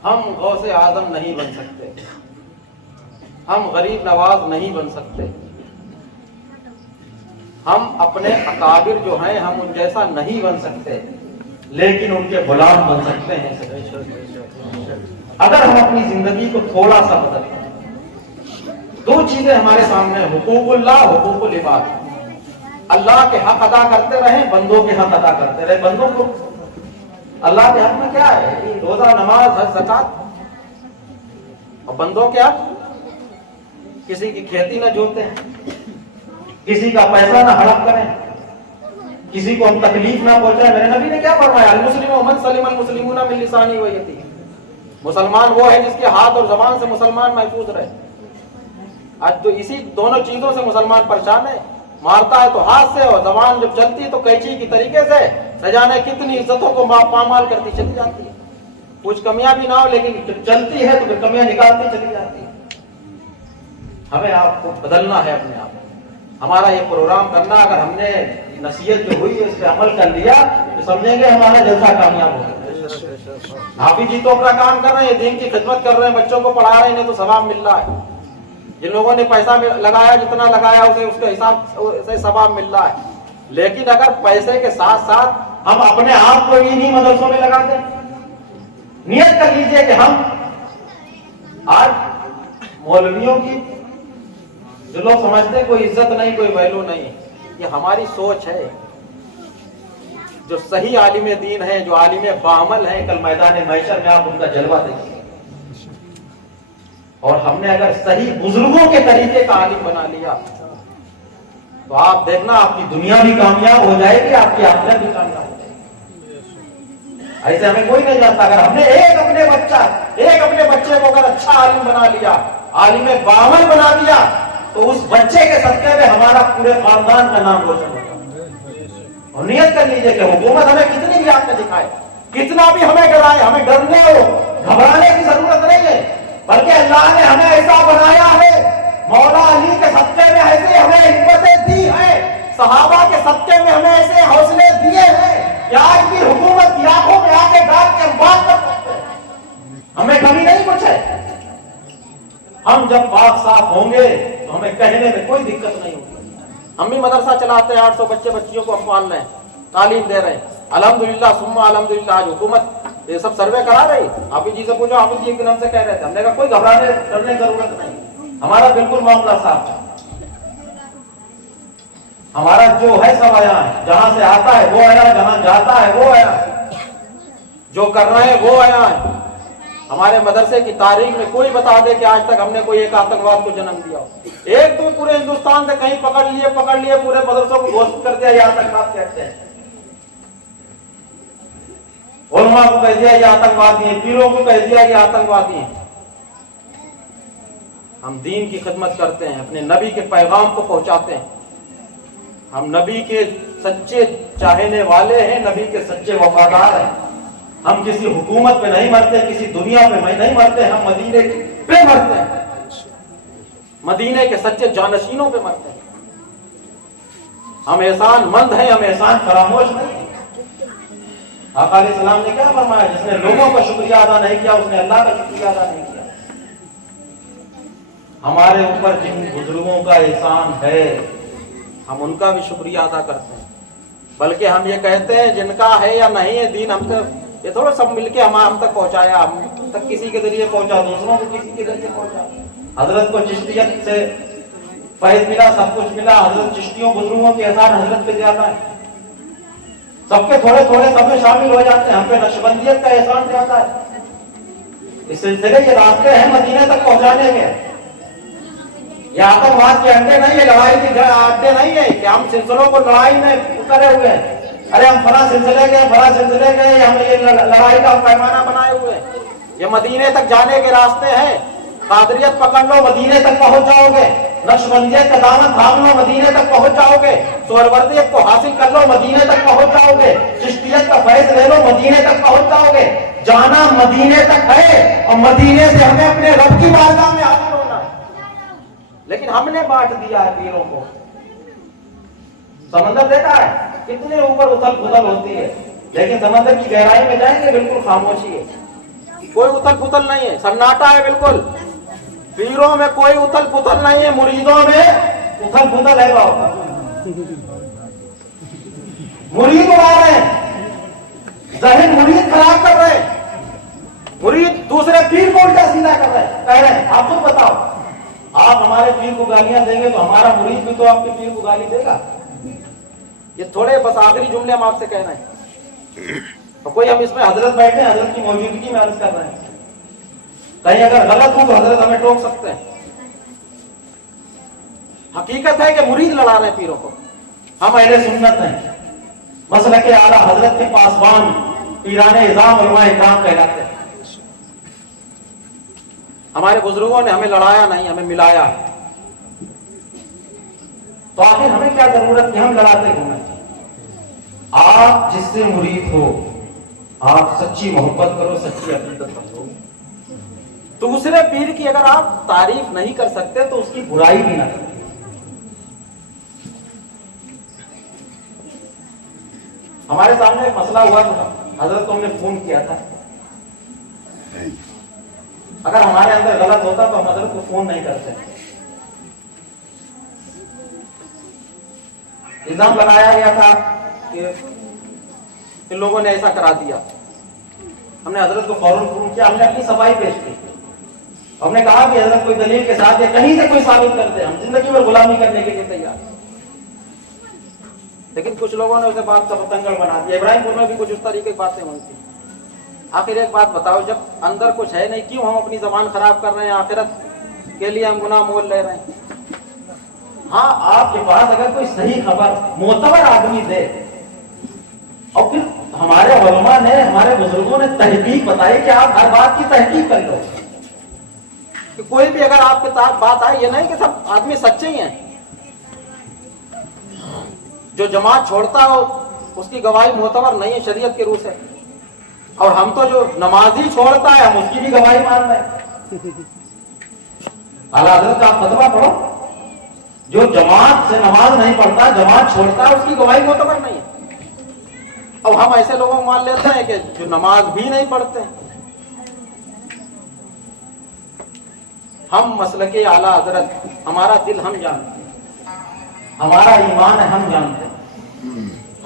ہم غوث اعظم نہیں بن سکتے، ہم غریب نواز نہیں بن سکتے، ہم اپنے اکابر جو ہیں ہم ان جیسا نہیں بن سکتے، لیکن ان کے غلام بن سکتے ہیں اگر ہم اپنی زندگی کو تھوڑا سا بدلیں۔ دو چیزیں ہمارے سامنے ہیں، حقوق اللہ، حقوق العباد۔ اللہ کے حق ادا کرتے رہیں، بندوں کے حق ادا کرتے رہیں۔ بندوں کو اللہ کے حق میں کیا ہے؟ روزہ، نماز، حج، زکات۔ اور بندوں کے حق، کسی کی کھیتی نہ جوتے ہیں، کسی کا پیسہ نہ ہڑپ کریں، کسی کو ہم تکلیف نہ پہنچائیں۔ میرے نبی نے کیا فرمایا؟ المسلم من سلم المسلمون من لسانہ و یدہ۔ مسلمان وہ ہے جس کے ہاتھ اور زبان سے مسلمان محفوظ رہے۔ آج تو اسی دونوں چیزوں سے مسلمان پریشان ہے، مارتا ہے تو ہاتھ سے، اور زبان جب چلتی تو قینچی کی طریقے سے نہ جانے کتنی عزتوں کو پامال کرتی چلی جاتی ہے۔ کچھ کمیاں بھی نہ ہو لیکن جب چلتی ہے تو پھر کمیاں نکالتی چلی جاتی ہے۔ ہمیں آپ کو بدلنا ہے اپنے آپ، ہمارا یہ پروگرام کرنا، اگر ہم نے نصیحت جو ہوئی ہے اس پہ عمل کر لیا تو سمجھیں گے ہمارا جلسہ کامیاب ہوگا۔ حافظ جی تو اپنا کام کر رہے ہیں، دین کی خدمت کر رہے ہیں، بچوں کو پڑھا رہے ہیں، انہیں تو ثواب مل رہا ہے۔ جن لوگوں نے پیسہ لگایا، جتنا لگایا اسے اس کے حساب سے ثواب مل رہا ہے۔ لیکن اگر پیسے کے ساتھ ساتھ ہم اپنے آپ کو انہی مدرسوں میں لگا دیں، نیت کر لیجئے کہ ہم آج مولویوں کی جو لوگ سمجھتے ہیں کوئی عزت نہیں، کوئی ویلو نہیں، یہ ہماری سوچ ہے۔ جو صحیح عالم دین ہے، جو عالم بعمل ہے، کل میدان محشر میں آپ ان کا جلوہ دیکھیں۔ اور ہم نے اگر صحیح بزرگوں کے طریقے کا عالم بنا لیا تو آپ دیکھنا آپ کی دنیا بھی کامیاب ہو جائے گی، آپ کی آخرت بھی کامیاب ہو جائے گی۔ ایسے ہمیں کوئی نہیں جانتا۔ اگر ہم نے ایک اپنے بچے کو اگر اچھا عالم بنا لیا، عالم بعمل بنا دیا، تو اس بچے کے صدقے میں ہمارا پورے خاندان کا نام روشن ہوگا۔ اور نیت کر لیجئے کہ حکومت ہمیں کتنی بھی آنکھ دکھائے، کتنا بھی ہمیں ڈرائے، ہمیں ڈرنے ہو گھبرانے کی ضرورت نہیں ہے، بلکہ اللہ نے ہمیں ایسا بنایا ہے، مولا علی کے صدقے میں ایسے ہمیں ہمتیں دی ہیں، صحابہ کے صدقے میں ہمیں ایسے حوصلے دیے ہیں کہ آج بھی حکومت کی آنکھوں میں آ کے ڈال کے ہم بات کر سکتے ہیں۔ ہمیں کمی نہیں کچھ ہے۔ ہم جب پاک صاف ہوں گے تو ہمیں کہنے میں کوئی دقت نہیں ہوگی۔ ہم بھی مدرسہ چلاتے ہیں، 800 بچے بچیوں کو ہم پال رہے ہیں، تعلیم دے رہے ہیں، الحمدللہ ثم الحمدللہ۔ آج حکومت یہ سب سروے کرا رہی، حافظ جی سے پوچھو، حافظ جی ایک دن ہم سے کہہ رہے تھے، ہم نے کہا کوئی گھبرانے ڈرنے کی ضرورت نہیں، ہمارا بالکل معاملہ صاف ہے، ہمارا جو ہے سب آیا ہے، جہاں سے آتا ہے وہ آیا، جہاں جاتا ہے وہ آیا، جو کر رہے ہیں وہ آیا ہے۔ ہمارے مدرسے کی تاریخ میں کوئی بتا دے کہ آج تک ہم نے کوئی ایک آتنکواد کو جنم دیا ہو؟ ایک تو پورے ہندوستان سے کہیں پکڑ لیے پورے مدرسوں کو گھوشت کر دیا یہ آتنکواد کہتے ہیں، علماء کو کہہ دیا یہ آتنکوادی ہیں، پیروں کو کہہ دیا یہ آتنکوادی ہیں۔ ہم دین کی خدمت کرتے ہیں، اپنے نبی کے پیغام کو پہنچاتے ہیں، ہم نبی کے سچے چاہنے والے ہیں، نبی کے سچے وفادار ہیں۔ हम किसी हुकूमत पे नहीं मरते, किसी दुनिया पे नहीं मरते, हम मदीने पे मरते हैं, मदीने के सच्चे जानशीनों पे मरते हैं। हम एहसान मंद हैं, हम एहसान फरामोश नहीं हैं। आका अलैहिस्सलाम ने क्या फरमाया, जिसने लोगों का शुक्रिया अदा नहीं किया उसने अल्लाह का शुक्रिया अदा नहीं किया। हमारे ऊपर जिन बुजुर्गों का एहसान है हम उनका भी शुक्रिया अदा करते हैं, बल्कि हम ये कहते हैं जिनका है या नहीं है दीन, हम तक ये थोड़ा सब मिलके हम तक पहुंचाया, हम तक किसी के जरिए पहुंचा, दूसरों को किसी के जरिए पहुंचा। हजरत को चिश्तियत से फैज मिला, सब कुछ मिला, हजरत चिश्तियों बुजुर्गों के एहसान हजरत पे ज्यादा है, सबके थोड़े थोड़े सब में शामिल हो जाते हैं, हम पे नक्शबंदियत का एहसान ज्यादा है। इस सिलसिले के रास्ते हैं मदीने तक पहुंचाने के, ये आतंकवाद के अंडे नहीं है, लड़ाई के अड्डे नहीं है कि हम सिलसिलों को लड़ाई में उतरे हुए हैं। अरे हम फला सिलसिले गए, फला सिलसिले गए, हम ये लड़ाई का पैमाना बनाए हुए हैं। ये मदीने तक जाने के रास्ते हैं। कादरियत पकड़ लो, मदीने तक पहुंच जाओगे। नक्शबंदियत का दामन थाम लो, मदीने तक पहुंच जाओगे। सुहरवर्दियत को हासिल कर लो, मदीने तक पहुंच जाओगे। चिश्तियत का फैज ले लो, मदीने तक पहुंच जाओगे। जाना मदीने तक है और मदीने से हमें अपने रब की बारगाह में हाजिर होना है। लेकिन हमने बांट दिया है पीरों को। समंदर देखा है कितने ऊपर उथल पुथल होती है, लेकिन समंदर की गहराई में जाएंगे बिल्कुल खामोशी है, कोई उथल पुथल नहीं है, सन्नाटा है बिल्कुल। पीरों में कोई उथल पुथल नहीं है, मुरीदों में उथल पुथल है। मुरीद उड़ा रहे हैं, ज़हन मुरीद खराब कर रहे हैं, मुरीद दूसरे पीर को उल्टा सीधा कर रहे हैं, कह रहे हैं। आप खुद बताओ, आप हमारे पीर को गालियां देंगे तो हमारा मुरीद भी तो आपके पीर को गाली देगा। ये थोड़े बस आखिरी जुमले हम आपसे कह रहे हैं, तो कोई हम इसमें हजरत बैठे, हजरत की मौजूदगी में अर्ज कर रहे हैं, कहीं अगर गलत हो तो हजरत हमें टोक सकते हैं। हकीकत है कि मुरीद लड़ा रहे हैं पीरों को। हम अहले सुन्नत हैं, मसलक के आला हजरत के पासबान पीराने इज़ाम उलमा इकराम कहलाते हैं। हमारे बुजुर्गों ने हमें लड़ाया नहीं, हमें मिलाया। तो आखिर हमें क्या जरूरत है हम लड़ाते घूमें। आप जिससे मुरीद हो, आप सच्ची मोहब्बत करो, सच्ची अकीदत रखो। दूसरे पीर की अगर आप तारीफ नहीं कर सकते तो उसकी बुराई भी ना करें। हमारे सामने एक मसला हुआ था, हजरत को हमने फोन किया था। अगर हमारे अंदर गलत होता तो हम हजरत को फोन नहीं करते। इल्जाम लगाया गया था कि लोगों ने ऐसा करा दिया। हमने हजरत को फौरन फोन किया, हमने अपनी सफाई पेश की। हमने कहा कि हजरत कोई दलील के साथ या कहीं से कोई साबित करते, हम जिंदगी में गुलामी करने के लिए तैयार। लेकिन कुछ लोगों ने उसे बात का पतंगड़ बना दिया। इब्राहिमपुर में भी कुछ उस तरीके की बातें हुई थी। आखिर एक बात बताओ, जब अंदर कुछ है नहीं, क्यों हम अपनी जबान खराब कर रहे हैं? आखिरत के लिए हम गुनाह मोल ले रहे हैं। हाँ, आपके पास अगर कोई सही खबर मोतबर आदमी दे, और फिर हमारे उलमा ने, हमारे बुजुर्गों ने तहकीक बताई कि आप हर बात की तहकीक कर लो। कि कोई भी अगर आपके साथ बात आए, ये नहीं कि सब आदमी सच्चे ही हैं। जो जमात छोड़ता हो उसकी गवाही मोतबर नहीं है शरीयत के रूह से, और हम तो जो नमाजी छोड़ता है हम उसकी भी गवाही मान रहे हैं। आला हज़रत का फतवा पढ़ो, जो जमात से नमाज नहीं पढ़ता, जमात छोड़ता है, उसकी गवाही मोतबर नहीं है। और हम ऐसे लोगों को मान लेते हैं कि जो नमाज भी नहीं पढ़ते हैं। हम मसलके आला हजरत, हमारा दिल हम जानते हैं, हमारा ईमान है हम जानते हैं।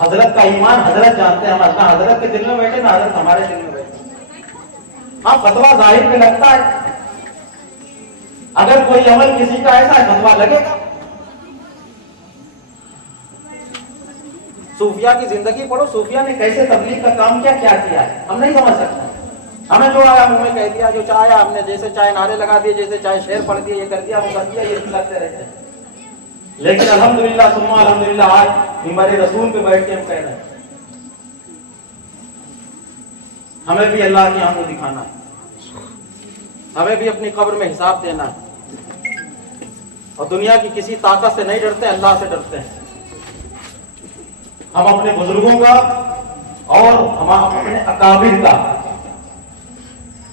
हजरत का ईमान हजरत जानते हैं। हम ना हजरत के दिल में बैठे, ना हजरत हमारे दिल में बैठे। हाँ, फतवा जाहिर में लगता है, अगर कोई अमल किसी का ऐसा है फतवा लगेगा। सूफिया की जिंदगी पढ़ो, सूफिया ने कैसे तबलीग का काम किया, क्या किया है, हम नहीं समझ सकते। हमें जो आया मुंह में कह दिया, जो चाहे हमने, जैसे चाहे नारे लगा दिए, जैसे चाहे शेर पढ़ दिए, ये कर दिया, वो कर दिया, ये लगते रहते हैं। लेकिन अल्हम्दुलिल्लाह सुम्मा अल्हम्दुलिल्लाह आज मिंबर रसूल पे बैठ के हम कह रहे हैं, हमें भी अल्लाह की आंखों दिखाना है, हमें भी अपनी कब्र में हिसाब देना है। और दुनिया की किसी ताकत से नहीं डरते, अल्लाह से डरते हैं। हम अपने बुजुर्गों का اور ہم اپنے اکابر کا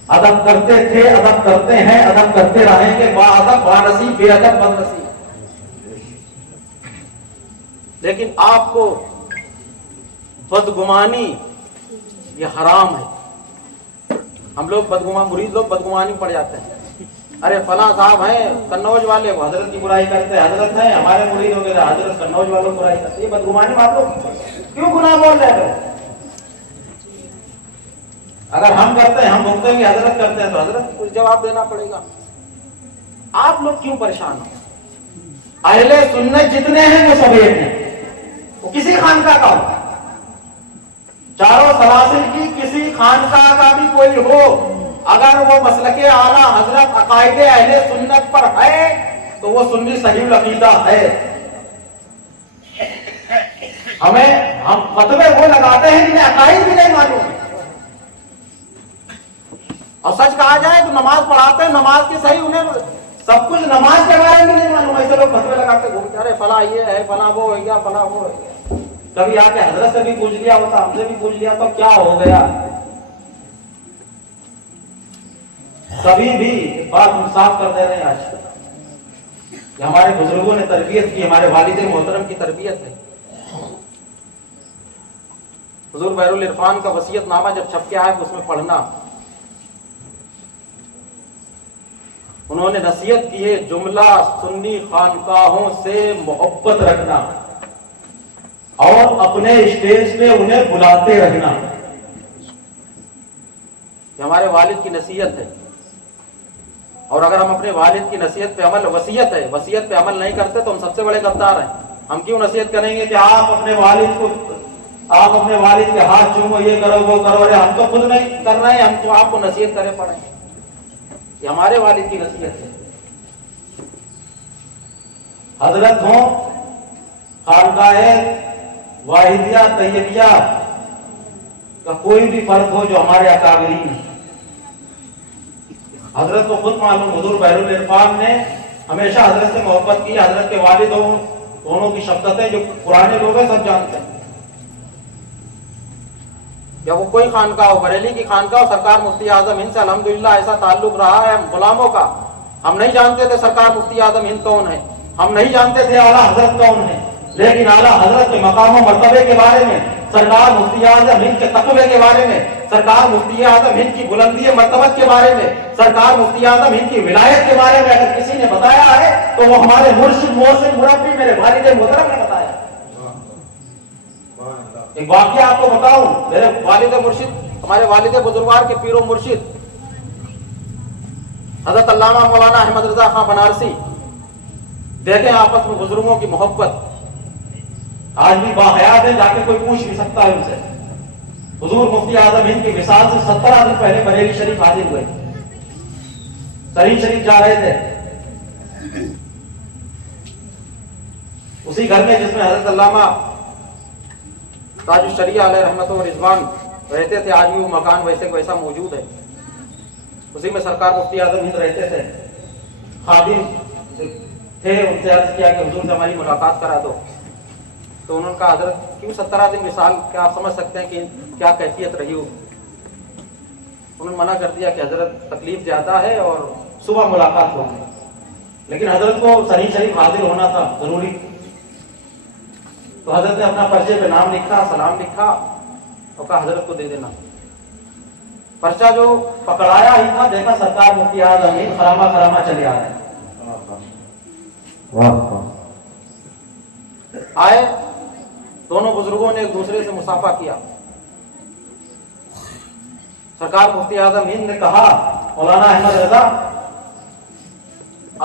ادب کرتے تھے، ادب کرتے ہیں، ادب کرتے رہیں گے، با ادب با نصیب، بے ادب بد نصیب. لیکن آپ کو بدگمانی یہ حرام ہے. ہم لوگ بدگمان، مرید لوگ بدگمانی پڑ جاتے ہیں. ارے فلاں صاحب ہیں قنوج والے، وہ حضرت کی برائی کرتے ہیں، حضرت ہیں ہمارے مرید وغیرہ حضرت قنوج والوں کی برائی کرتے ہیں. یہ بدگمانی آپ لوگ کیوں گناہ بول رہے ہیں؟ اگر ہم کرتے ہیں، ہم بھگتیں گے، حضرت کرتے ہیں تو حضرت کو جواب دینا پڑے گا. آپ لوگ کیوں پریشان ہو؟ اہل سنت جتنے ہیں وہ سب ایک ہیں. وہ کسی خانقاہ کا ہو، چاروں سلاسل کی کسی خانقاہ کا بھی کوئی ہو، اگر وہ مسلک اعلیٰ حضرت عقائد اہل سنت پر ہے تو وہ سنی صحیح العقیدہ ہے. ہم فتوے وہ لگاتے ہیں جنہیں عقائد بھی نہیں معلوم ہے. اور سچ کہا جائے تو نماز پڑھاتے ہیں، نماز کی صحیح انہیں سب کچھ نماز کے بارے میں نہیں معلوم. ایسے لوگ فتوے لگاتے گھومتے، ارے فلاں یہ ہے، فلاں وہ ہو گیا، فلاں وہ ہو گیا. کبھی آ کے حضرت سے بھی پوچھ لیا ہوتا، ہم سے بھی پوچھ لیا تو کیا ہو گیا. کبھی بھی ایک بات ہم صاف کر دے رہے ہیں آج کہ ہمارے بزرگوں نے تربیت کی، ہمارے والد محترم کی تربیت ہے. حضور بحر العرفان کا وصیت نامہ جب چھپ کے آیا تو اس میں پڑھنا، انہوں نے نصیحت کی ہے جملہ سنی خانقاہوں سے محبت رکھنا اور اپنے اسٹیج پہ انہیں بلاتے رہنا. یہ ہمارے والد کی نصیحت ہے. اور اگر ہم اپنے والد کی نصیحت پہ عمل، وصیت ہے، وصیت پہ عمل نہیں کرتے تو ہم سب سے بڑے غدار ہیں. ہم کیوں نصیحت کریں گے کہ آپ اپنے والد کے ہاتھ چومو، یہ کرو وہ کرو. ارے ہم تو خود نہیں کر رہے ہیں، ہم تو آپ کو نصیحت کرے پڑے. یہ ہمارے والد کی نصیحت ہے. حضرت ہوں، خانقاہ واحدیہ طیبیہ کا کوئی بھی فرد ہو جو ہمارے اکابرین ہیں، حضرت کو خود معلوم. حضور بحر العرفان نے ہمیشہ حضرت سے محبت کی. حضرت کے والد دونوں کی شفقتیں جو پرانے لوگ ہیں سب جانتے ہیں. یا وہ کوئی خانقاہ ہو، بریلی کی خانقاہ ہو، سرکار مفتی اعظم ہند سے الحمدللہ ایسا تعلق رہا ہے غلاموں کا. ہم نہیں جانتے تھے سرکار مفتی اعظم ہند کون ہے، ہم نہیں جانتے تھے اعلیٰ حضرت کون ہے، لیکن اعلیٰ حضرت کے مقام و مرتبے کے بارے میں، سرکار مفتی اعظم ہند کے تقوی کے بارے میں، سرکار مفتی اعظم ہند کی بلندی مرتبت کے بارے میں، سرکار مفتی اعظم ہند کی ولایت کے بارے میں اگر کسی نے بتایا ہے تو وہ ہمارے مرشد محسن مربی میرے والد محترم نے بتایا. ایک واقعہ آپ کو بتاؤں، میرے والد مرشد، ہمارے والد بزرگوار کے پیر و مرشد حضرت علامہ مولانا احمد رضا خان بنارسی، دیکھیں آپس میں بزرگوں کی محبت. آج بھی باحیات ہے، جا کے کوئی پوچھ بھی سکتا ہے ان سے. حضور مفتی اعظم ہند کی وصال سے 17 دن پہلے بریلی شریف حاضر ہوئے، سرین شریف جا رہے تھے. اسی گھر میں جس میں حضرت علامہ تاج الشریعہ علیہ رحمت و رضوان رہتے تھے، آج بھی وہ مکان ویسے ویسا موجود ہے. اسی میں سرکار مفتی اعظم ہند رہتے تھے. خادم تھے، ان سے عرض کیا کہ حضور سے ہماری ملاقات کرا دو. تو انہوں نے کہا حضرت کیوں 17 دن وصال، کیا آپ سمجھ سکتے ہیں کہ کیا کیفیت رہی ہو. انہوں نے منع کر دیا کہ حضرت تکلیف زیادہ ہے اور صبح ملاقات ہوگی. لیکن حضرت کو سرین شریف حاضر ہونا تھا ضروری. تو حضرت نے اپنا پرچے پہ نام لکھا، سلام لکھا اور کہا حضرت کو دے دینا. پرچہ جو پکڑایا ہی تھا، دیکھا سرکار مفتی اعظم ہند خراما خراما چلے آ رہے ہیں. آئے، دونوں بزرگوں نے ایک دوسرے سے مصافحہ کیا. سرکار مفتی اعظم ہند نے کہا مولانا احمد رضا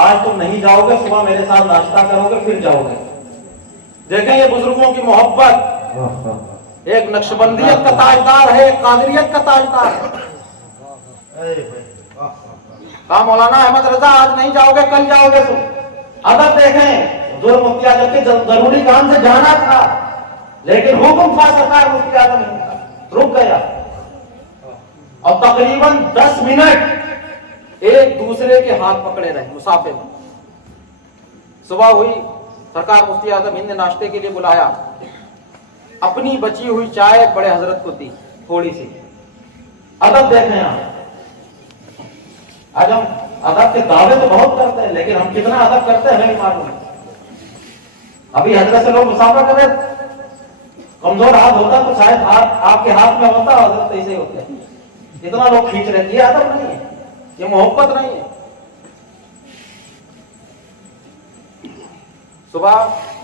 آج تم نہیں جاؤ گے، صبح میرے ساتھ ناشتہ کرو گے پھر جاؤ گے. دیکھیں یہ بزرگوں کی محبت. ایک نقشبندیت کا تاجدار ہے، ایک قادریت کا تاجدار ہے. کہا مولانا احمد رضا آج نہیں جاؤ گے، کل جاؤ گے تم. ادب دیکھیں، حضور مفتی اعظم کے ضروری کام سے جانا تھا لیکن حکم تھا سرکار مفتی اعظم ہند رک گیا اور تقریباً 10 منٹ ایک دوسرے کے ہاتھ پکڑے رہے مسافے میں. صبح ہوئی، سرکار مفتی اعظم ہند نے ناشتے کے لیے بلایا. अपनी बची हुई चाय बड़े हजरत को दी, थोड़ी सी। अदब देखें आप। आज हम अदब के दावे तो बहुत करते हैं, लेकिन हम कितना अदब करते हैं हमें मालूम है। अभी हजरत से लोग मुसाफा कर रहे, कमजोर हाथ होता तो शायद हाथ आपके हाथ में होता, हजरत ऐसे ही होते हैं। इतना लोग खींच रहे, ये अदब नहीं है, ये मोहब्बत नहीं है। सुबह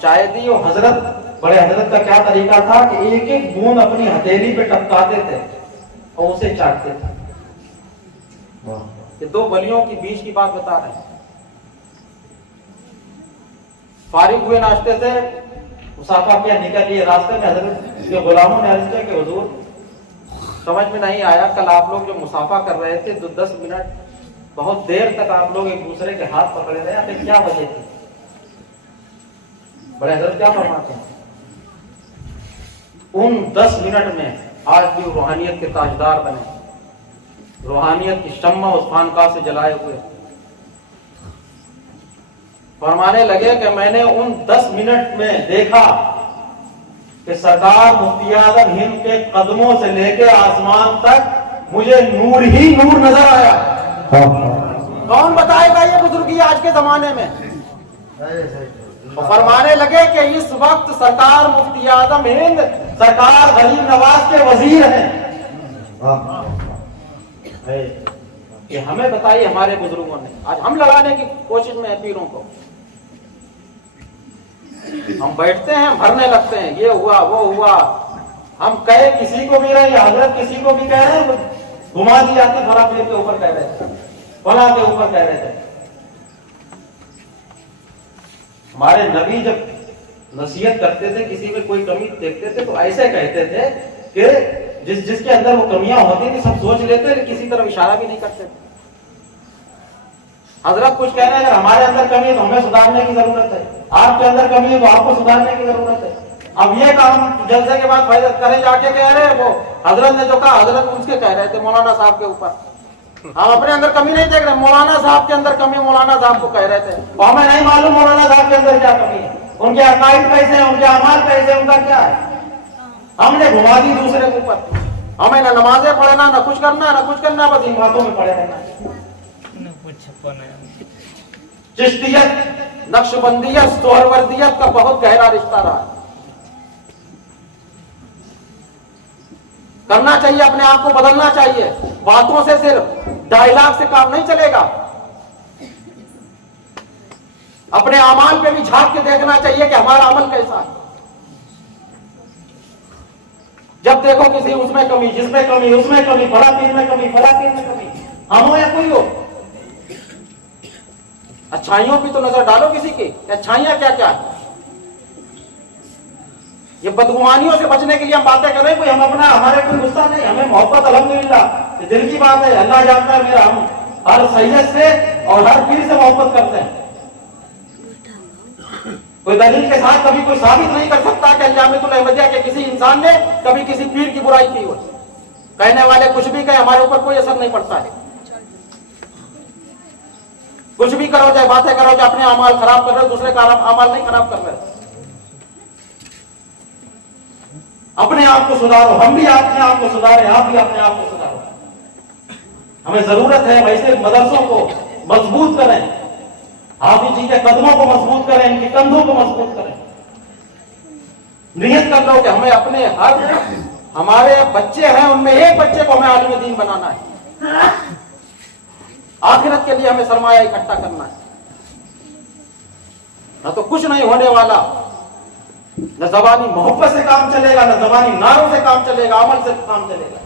चाय दी और हजरत, बड़े हजरत का क्या तरीका था कि एक एक बूंद अपनी हथेली पे टपकाते थे और उसे चाटते थे। ये दो वलियों की बीच की बात बता रहे हैं। फारिग हुए नाश्ते से, मुसाफा किया, निकल लिए। रास्ते में हजरत के गुलामों ने अर्ज किया कि हुजूर समझ में नहीं आया, कल आप लोग जो मुसाफा कर रहे थे 10 मिनट बहुत देर तक आप लोग एक दूसरे के हाथ पकड़े रहे, आखिर क्या वजह थी? बड़े हजरत क्या फरमाते हैं? उन 10 मिनट में आज भी रूहानियत के ताजदार बने, रूहानियत की शम्मा उस खानकाह से जलाए हुए। फरमाने लगे कि मैंने उन 10 मिनट में देखा कि सरकार मुफ्ती आज़म हिंद के कदमों से लेकर आसमान तक मुझे नूर ही नूर नजर आया। कौन बताएगा ये बुजुर्गी आज के जमाने में? तो फरमाने लगे कि इस वक्त सरकार मुफ्ती आज़म हिंद, सरकार गरीब नवाज के वजीर हैं। ये हमें बताइए हमारे बुजुर्गों ने, आज हम लगाने की कोशिश में है पीरों को। हम बैठते हैं, भरने लगते हैं, ये हुआ वो हुआ। हम कहे किसी को भी रहे, हजरत किसी को भी कह रहे हैं, घुमा दी जाती, फला पीर के ऊपर कह रहे थे, फला के ऊपर कह रहे थे। हमारे नबी जब नसीहत करते थे, किसी में कोई कमी देखते थे तो ऐसे कहते थे कि जिसके अंदर वो कमियां होती थी सब सोच लेते, किसी तरफ इशारा भी नहीं करते। हजरत कुछ कह रहे हैं, अगर हमारे अंदर कमी है तो हमें सुधारने की जरूरत है, आपके अंदर कमी है तो आपको सुधारने की जरूरत है। अब ये काम जलसे के बाद फायदा करें जाके कह रहे हैं, वो हजरत ने जो कहा हजरत उसके कह रहे थे मौलाना साहब के ऊपर। हम अपने अंदर कमी नहीं देख रहे, मौलाना साहब के अंदर कमी मौलाना साहब को कह रहे थे। तो हमें नहीं मालूम मौलाना साहब के अंदर क्या कमी है, उनके अकाइद कैसे हैं, उनके अमाल कैसे, उनका क्या है। हमने घुमा दी दूसरे के ऊपर। हमें ना नमाजें पढ़ना, ना कुछ करना, ना कुछ करना, बस इन बातों में पड़े रहना। चिश्तियत, नक्शबंदियत, सोहरवर्दियत का बहुत गहरा रिश्ता रहा। करना चाहिए, अपने आप को बदलना चाहिए। बातों से, सिर्फ डायलॉग से काम नहीं चलेगा। अपने अमाल पे भी झांक के देखना चाहिए कि हमारा अमल कैसा है। जब देखो किसी उसमें कमी, जिसमें कमी, उसमें कमी, फला पीर में कमी, फला पीर में कमी, हम हो या कोई हो। अच्छाइयों भी तो नजर डालो किसी की, अच्छाइयां क्या क्या है। ये बदगुमानियों से बचने के लिए हम बातें कर रहे हैं, कोई हम अपना, हमारे कोई गुस्सा नहीं, हमें मोहब्बत अल्हम्दुलिल्लाह दिल की बात है। अल्लाह जानता है मेरा, हम हर सैयद से और हर पीर से मोहब्बत करते हैं। कोई दलील के साथ कभी कोई साबित नहीं कर सकता कि अल्लामतुल अहमदिया के किसी इंसान ने कभी किसी पीर की बुराई की हो। कहने वाले कुछ भी कहे, हमारे ऊपर कोई असर नहीं पड़ता है। कुछ भी करो, चाहे बातें करो, चाहे अपने अमाल खराब कर रहे हो, दूसरे का अमाल नहीं खराब कर रहे। अपने आप को सुधारो, हम भी अपने आप को सुधारें, आप भी अपने आप को सुधारो। हमें जरूरत है वैसे मदरसों को मजबूत करें, हाफिज जी के कदमों को मजबूत करें, इनके कंधों को मजबूत करें। नियत कर लो कि हमें अपने हर, हमारे बच्चे हैं उनमें एक बच्चे को हमें आलिम दीन बनाना है। आखिरत के लिए हमें सरमाया इकट्ठा करना है, ना तो कुछ नहीं होने वाला। न ज़बानी मोहब्बत से काम चलेगा, न ज़बानी नारों से काम चलेगा, अमल से काम चलेगा।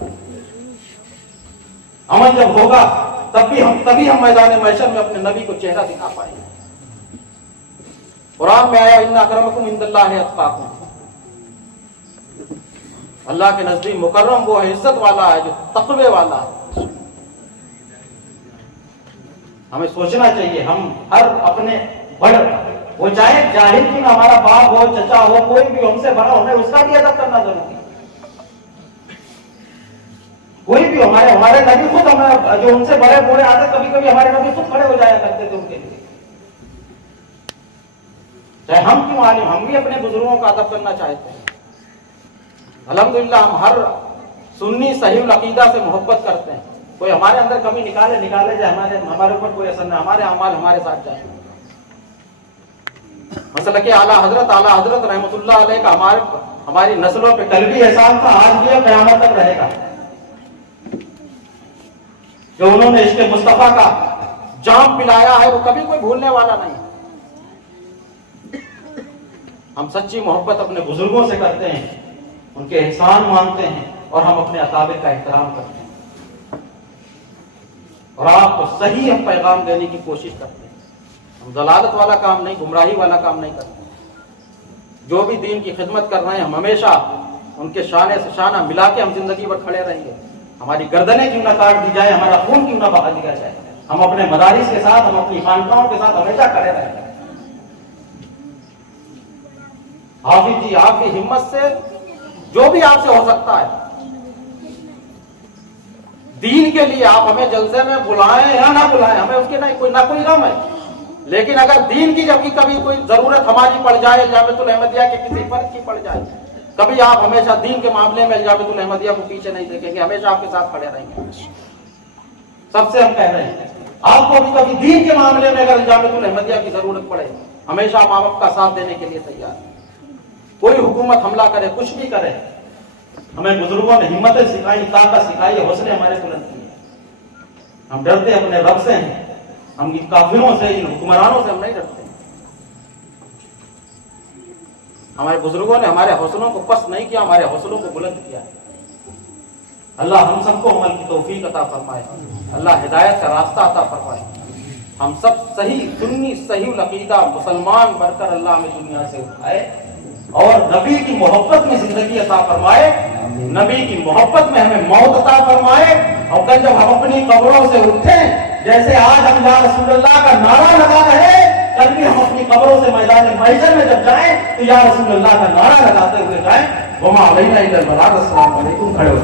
अमल जब होगा तभी हम मैदान महशर में अपने नबी को चेहरा दिखा पाएंगे। कुरान में आया, इन्ना अक्रमकुम इंदल्लाहि अत्काकुम। अल्लाह के नजदीक मुकर्रम वो है, इज्जत वाला है, जो तकवे वाला है। हमें सोचना चाहिए, हम हर अपने बड़, वो चाहे जाहिल की ना, हमारा बाप हो, चचा हो, कोई भी हमसे बड़ा हो, हमें उसका भी अदब करना जरूरी है। कोई भी हमारे नबी खुद, हमें जो उनसे बड़े बूढ़े आते, कभी कभी हमारे नबी खुद खड़े हो जाया करते थे उनके लिए। चाहे हम क्यों आलिम, हम भी अपने बुजुर्गों का अदब करना चाहते हैं। अल्हम्दुलिल्लाह हम हर सुन्नी सही अकीदा से मोहब्बत करते हैं। कोई हमारे अंदर कमी निकाले जाए, हमारे ऊपर कोई असर नहीं, हमारे अमाल हमारे साथ जाए। मसला के आला हजरत रहमतुल्लाह अलैह का हमारी नस्लों पे कल्बी एहसान था, आज भी क़यामत तक रहेगा। जो उन्होंने इश्क़ मुस्तफ़ा का जाम पिलाया है वो कभी कोई भूलने वाला नहीं। हम सच्ची मोहब्बत अपने बुजुर्गों से करते हैं, उनके एहसान मानते हैं और हम अपने अकाबिर का एहतराम करते हैं और आपको सही हम पैगाम देने की कोशिश करते हैं। हम जलालत वाला काम नहीं, गुमराही वाला काम नहीं करते। जो भी दीन की खिदमत कर रहे हैं हम हमेशा उनके शाने से शाना मिला के हम जिंदगी भर खड़े रहेंगे। हमारी गर्दनें क्यों ना काट दी जाए, हमारा खून क्यों ना बहा दिया जाए, हम अपने मदारिस के साथ, हम अपनी खानकाओं के साथ हमेशा खड़े रहेंगे। हाफिज जी, आपकी हिम्मत से जो भी आपसे हो सकता है दीन के लिए, आप हमें जलसे में बुलाएं या ना बुलाएं, हमें उसके ना कोई गम है। लेकिन अगर दीन की जबकि कभी कोई जरूरत हमारी पड़ जाए, जामिअतुल अहमदिया के किसी फर्ज की पड़ जाए, कभी आप हमेशा दीन के मामले में जामिअतुल अहमदिया को पीछे नहीं देखेंगे, हमेशा आपके साथ खड़े रहेंगे। सबसे हम कह रहे हैं, आपको भी कभी दीन के मामले में अगर जामिअतुल अहमदिया की जरूरत पड़े, हमेशा हम आपका साथ देने के लिए तैयार हैं। कोई हुकूमत हमला करे, कुछ भी करे, हमें बुजुर्गों ने हिम्मतें सिखाई, ताकत सिखाई, हौसले हमारे बुलंद किए। हम डरते अपने रब से हैं, हम इन काफिरों से, इन हुक्मरानों से हम नहीं डरते। हमारे बुजुर्गों ने हमारे हौसलों को पस्त नहीं किया, हमारे हौसलों को बुलंद किया। अल्लाह हम सबको अमल की तौफीक अता फरमाए, अल्लाह हिदायत का रास्ता अता फरमाए। हम सब सही सुन्नी सही अकीदा मुसलमान बनकर अल्लाह हमें दुनिया से उठाए और नबी की मोहब्बत में जिंदगी अता फरमाए, नबी की मोहब्बत में हमें मौत अता फरमाए। और कल जब हम अपनी कब्रों से उठे, जैसे आज हम या रसूलुल्लाह का नारा लगा रहे, कल भी हम अपनी कब्रों से मैदान महशर में जब जाएं तो या रसूलुल्लाह का नारा लगाते हुए जाएं। वमा अलैना इल्लल बलाग। अस्सलामु अलैकुम। खड़े हो।